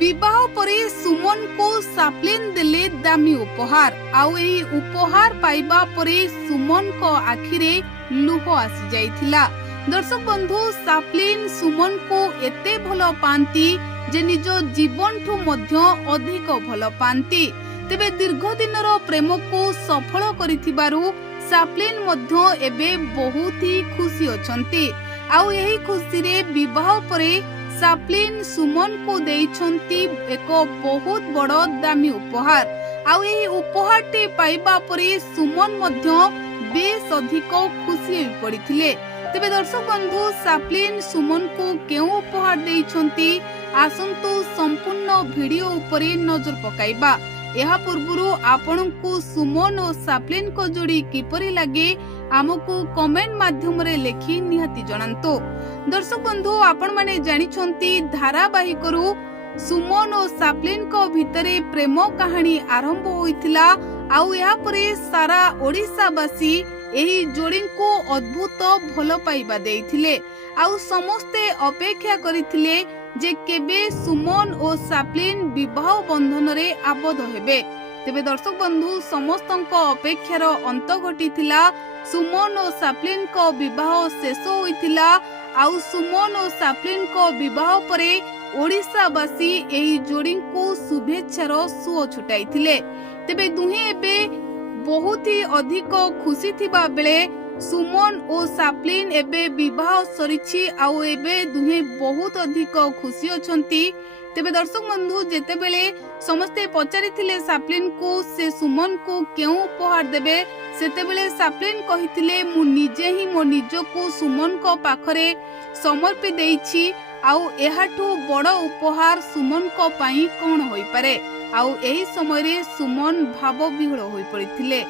विवाह परे सुमन को साप्लिन देले दामी उपहार आउ एही उपहार पाइबा परे सुमन को आखिरे लुह आसी जाइथिला। दर्शक बंधु साप्लिन सुमन को एते भलो पांती जे निज जीवन ठू मध्य अधिक भलो पांती। तेबे दीर्घ दिनर प्रेम को सफल करिथिबारु साप्लिन मध्य एबे बहुत ही खुशी अछंती। आउ एही खुशी रे विवाह परे साप्लिन सुमन को देइछंती एक बहुत बड़ दामी उपहार। आउ एही उपहारटी पाइबा परे सुमन मध्य बेस अधिक खुशी होई पड़िथिले। तेबे दर्शक बंधु साप्लिन सुमन को केउ उपहार देइछंती आसंतु संपूर्ण वीडियो उपरे नजर पकाइबा। यह पूर्वरु आपनकु सुमन और साप्लिन को जोड़ी किपरि लागे आमको कमेंट माध्यम रे लेखि निहाती जणांतो। दर्शक बंधु आपण माने जानिछंती धारावाहिक रु सुमन और साप्लिन को भितरे प्रेम कहानी आरंभ होइथिला। आउ या परे सारा ओडिसावासी एही जोड़ी को अद्भुत भलो पाइबा देइथिले। आउ समस्ते अपेक्षा करिथिले जे केबे सुमन और साप्लिन विवाह बंधन रे आबद्ध हेबे। तेबे दर्शक बंधु समस्तंक अपेक्षार अंत घटिथिला। सुमन और साप्लिन को विवाह शेष होइथिला। आउ सुमन और साप्लिन को विवाह परे ओडिसावासी एही जोड़ी को शुभेच्छार सुओ छुटाइथिले। तेबे दुहे एबे बहुत ही अधिक खुशी थिबा बेले सुमन और साप्लिन एबे विवाह सरिछि। आउ एबे दुहे बहुत अधिक खुशी अछंती। तेबे दर्शक बंधु जेते बेले समस्ते पचारिथिले साप्लिन को से सुमन को केउ उपहार देबे सेते बेले साप्लिन कहिथिले मु निजे ही मो निज को सुमन को पाखरे समर्पि देइछि। आउ एहाठू बड़ उपहार सुमन को पाई कोन होई पारे। आउ एही समय रे सुमन भाव विह्वल होई पड़िथिले।